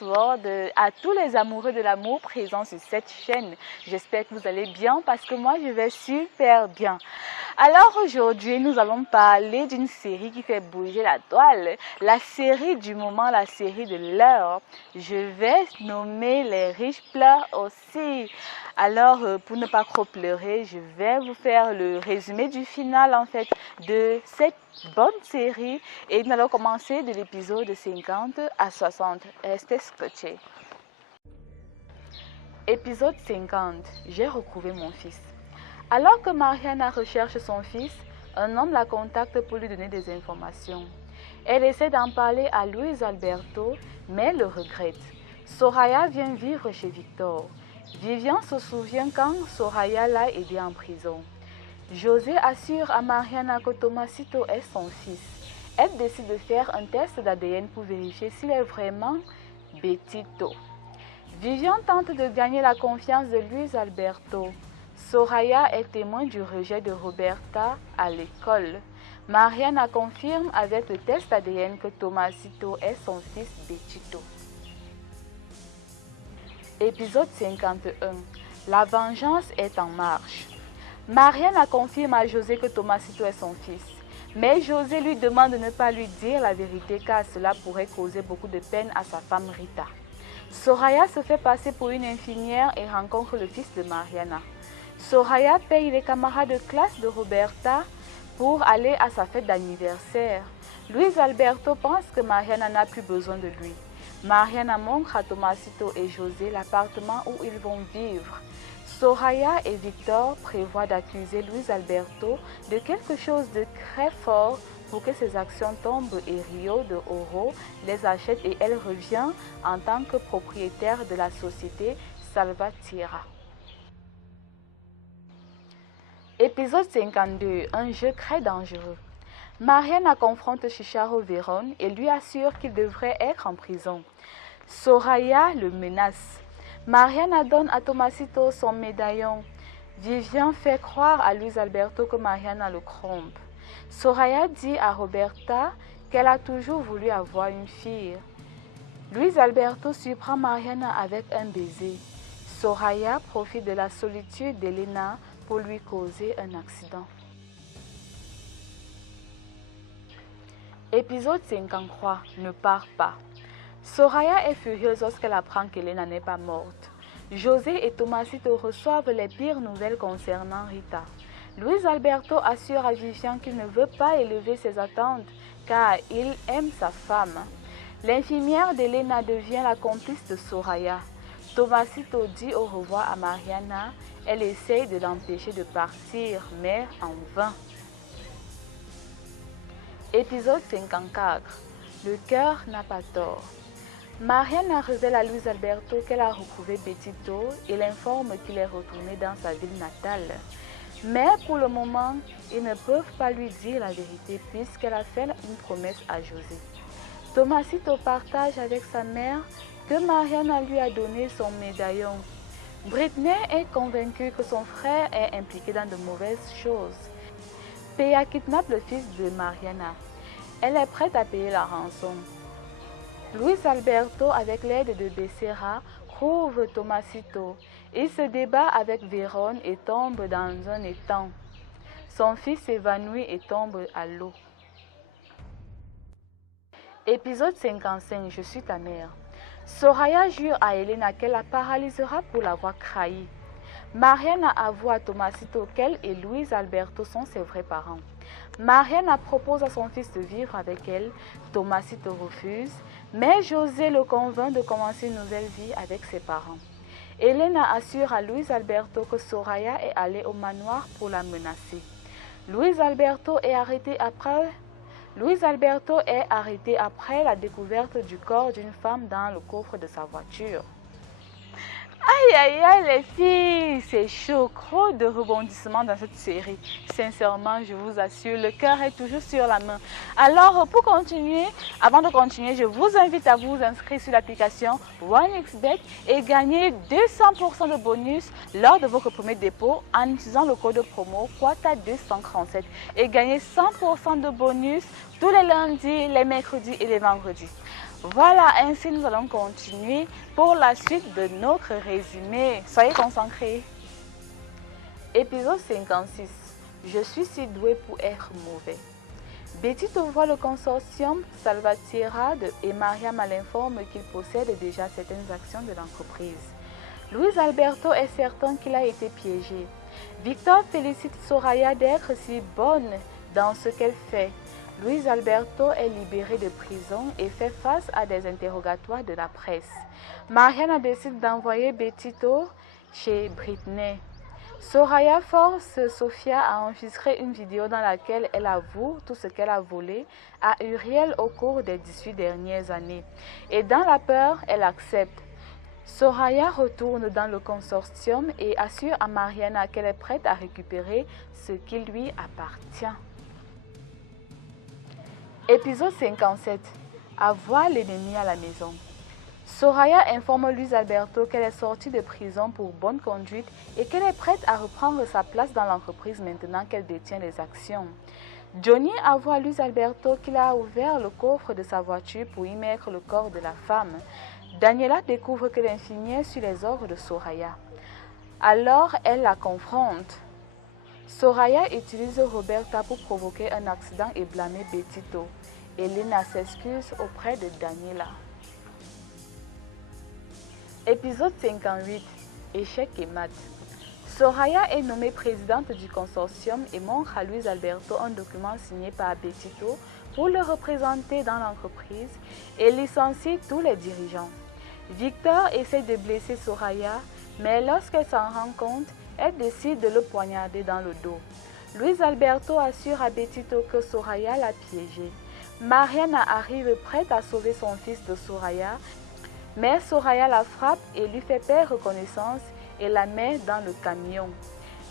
bonsoir à tous les amoureux de l'amour présents sur cette chaîne. J'espère que vous allez bien parce que moi je vais super bien. Alors aujourd'hui nous allons parler d'une série qui fait bouger la toile, la série du moment, la série de l'heure. Je vais nommer Les riches pleurent aussi. Alors pour ne pas trop pleurer, je vais vous faire le résumé du final en fait de cette bonne série et nous allons commencer de l'épisode 50 à 60. Restez scotchés. Épisode 50. J'ai retrouvé mon fils. Alors que Mariana recherche son fils, un homme la contacte pour lui donner des informations. Elle essaie d'en parler à Luis Alberto, mais le regrette. Soraya vient vivre chez Victor. Vivian se souvient quand Soraya l'a aidé en prison. José assure à Mariana que Tomasito est son fils. Elle décide de faire un test d'ADN pour vérifier s'il est vraiment Betito. Vivian tente de gagner la confiance de Luis Alberto. Soraya est témoin du rejet de Roberta à l'école. Mariana confirme avec le test ADN que Tomasito est son fils Betito. Épisode 51. La vengeance est en marche. Mariana confirme à José que Tomasito est son fils. Mais José lui demande de ne pas lui dire la vérité car cela pourrait causer beaucoup de peine à sa femme Rita. Soraya se fait passer pour une infirmière et rencontre le fils de Mariana. Soraya paye les camarades de classe de Roberta pour aller à sa fête d'anniversaire. Luis Alberto pense que Mariana n'a plus besoin de lui. Mariana montre à Tomasito et José l'appartement où ils vont vivre. Soraya et Victor prévoient d'accuser Luis Alberto de quelque chose de très fort pour que ses actions tombent et Rio de Oro les achète et elle revient en tant que propriétaire de la société Salvatierra. Épisode 52. Un jeu très dangereux. Mariana confronte Chicharo Véron et lui assure qu'il devrait être en prison. Soraya le menace. Mariana donne à Tomasito son médaillon. Vivian fait croire à Luis Alberto que Mariana le trompe. Soraya dit à Roberta qu'elle a toujours voulu avoir une fille. Luis Alberto surprend Mariana avec un baiser. Soraya profite de la solitude d'Elena pour lui causer un accident. Épisode 53. Ne pars pas. Soraya est furieuse lorsqu'elle apprend qu'Elena n'est pas morte. José et Tomasito reçoivent les pires nouvelles concernant Rita. Luis Alberto assure à Vivian qu'il ne veut pas élever ses attentes car il aime sa femme. L'infirmière d'Elena devient la complice de Soraya. Tomasito dit au revoir à Mariana. Elle essaye de l'empêcher de partir, mais en vain. Épisode 54. Le cœur n'a pas tort. Mariana révèle à Luis Alberto qu'elle a retrouvé Betito et l'informe qu'il est retourné dans sa ville natale. Mais pour le moment, ils ne peuvent pas lui dire la vérité puisqu'elle a fait une promesse à José. Tomasito partage avec sa mère que Mariana lui a donné son médaillon. Britney est convaincue que son frère est impliqué dans de mauvaises choses. Pea kidnappe le fils de Mariana. Elle est prête à payer la rançon. Luis Alberto, avec l'aide de Becerra, trouve Tomasito. Il se débat avec Véron et tombe dans un étang. Son fils s'évanouit et tombe à l'eau. Épisode 55. Je suis ta mère. Soraya jure à Elena qu'elle la paralysera pour l'avoir trahi. Mariana avoue à Tomasito qu'elle et Luis Alberto sont ses vrais parents. Mariana propose à son fils de vivre avec elle. Tomasito refuse, mais José le convainc de commencer une nouvelle vie avec ses parents. Elena assure à Luis Alberto que Soraya est allée au manoir pour la menacer. Luis Alberto est arrêté après la découverte du corps d'une femme dans le coffre de sa voiture. Aïe aïe aïe les filles, c'est chaud, trop de rebondissements dans cette série. Sincèrement, je vous assure, le cœur est toujours sur la main. Alors pour continuer, avant de continuer, je vous invite à vous inscrire sur l'application OneXBet et gagner 200% de bonus lors de votre premier dépôt en utilisant le code promo QUATA237 et gagner 100% de bonus tous les lundis, les mercredis et les vendredis. Voilà, ainsi nous allons continuer pour la suite de notre résumé. Soyez concentrés. Épisode 56. Je suis si douée pour être mauvais. Betito voit le consortium Salvatierra et Mariam l'informe qu'il possède déjà certaines actions de l'entreprise. Luis Alberto est certain qu'il a été piégé. Victor félicite Soraya d'être si bonne dans ce qu'elle fait. Luis Alberto est libéré de prison et fait face à des interrogatoires de la presse. Mariana décide d'envoyer Betito chez Britney. Soraya force Sofia à enregistrer une vidéo dans laquelle elle avoue tout ce qu'elle a volé à Uriel au cours des 18 dernières années. Et dans la peur, elle accepte. Soraya retourne dans le consortium et assure à Mariana qu'elle est prête à récupérer ce qui lui appartient. Épisode 57. Avoir l'ennemi à la maison. Soraya informe Luis Alberto qu'elle est sortie de prison pour bonne conduite et qu'elle est prête à reprendre sa place dans l'entreprise maintenant qu'elle détient les actions. Johnny avoue à Luis Alberto qu'il a ouvert le coffre de sa voiture pour y mettre le corps de la femme. Daniela découvre que l'infirmière suit les ordres de Soraya. Alors elle la confronte. Soraya utilise Roberta pour provoquer un accident et blâmer Betito. Elena s'excuse auprès de Daniela. Épisode 58. Échec et maths. Soraya est nommée présidente du consortium et montre à Luis Alberto un document signé par Betito pour le représenter dans l'entreprise et licencie tous les dirigeants. Victor essaie de blesser Soraya, mais lorsqu'elle s'en rend compte, elle décide de le poignarder dans le dos. Luis Alberto assure à Betito que Soraya l'a piégé. Mariana arrive prête à sauver son fils de Soraya, mais Soraya la frappe et lui fait perdre connaissance et la met dans le camion.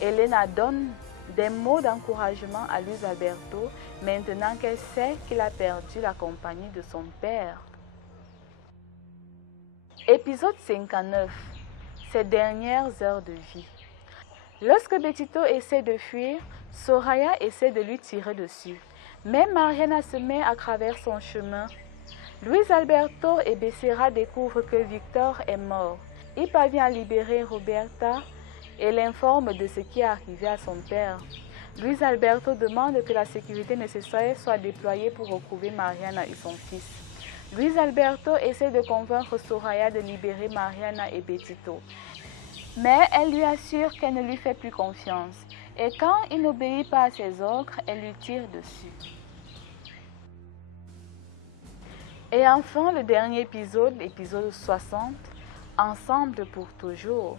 Elena donne des mots d'encouragement à Luis Alberto maintenant qu'elle sait qu'il a perdu la compagnie de son père. Épisode 59. Ses dernières heures de vie. Lorsque Betito essaie de fuir, Soraya essaie de lui tirer dessus. Mais Mariana se met à travers son chemin. Luis Alberto et Becerra découvrent que Victor est mort. Il parvient à libérer Roberta et l'informe de ce qui est arrivé à son père. Luis Alberto demande que la sécurité nécessaire soit déployée pour retrouver Mariana et son fils. Luis Alberto essaie de convaincre Soraya de libérer Mariana et Betito. Mais elle lui assure qu'elle ne lui fait plus confiance. Et quand il n'obéit pas à ses ordres, elle lui tire dessus. Et enfin, le dernier épisode, l'épisode 60, Ensemble pour toujours.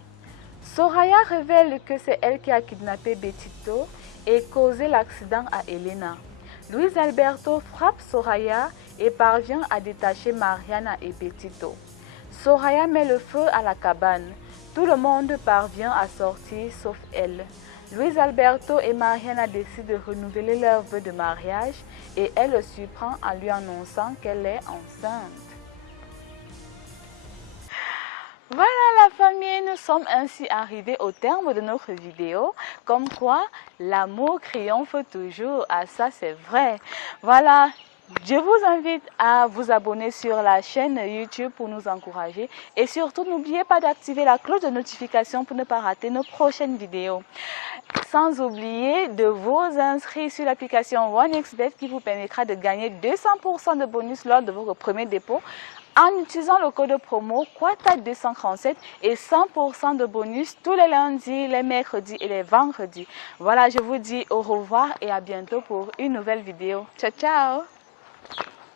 Soraya révèle que c'est elle qui a kidnappé Betito et causé l'accident à Elena. Luis Alberto frappe Soraya et parvient à détacher Mariana et Betito. Soraya met le feu à la cabane. Tout le monde parvient à sortir sauf elle. Luis Alberto et Mariana décident de renouveler leur vœu de mariage et elle le surprend en lui annonçant qu'elle est enceinte. Voilà la famille, nous sommes ainsi arrivés au terme de notre vidéo. Comme quoi, l'amour triomphe toujours. Ah ça c'est vrai. Voilà. Je vous invite à vous abonner sur la chaîne YouTube pour nous encourager. Et surtout, n'oubliez pas d'activer la cloche de notification pour ne pas rater nos prochaines vidéos. Sans oublier de vous inscrire sur l'application OneXBet qui vous permettra de gagner 200% de bonus lors de votre premier dépôt en utilisant le code promo QUATA237 et 100% de bonus tous les lundis, les mercredis et les vendredis. Voilà, je vous dis au revoir et à bientôt pour une nouvelle vidéo. Ciao, ciao!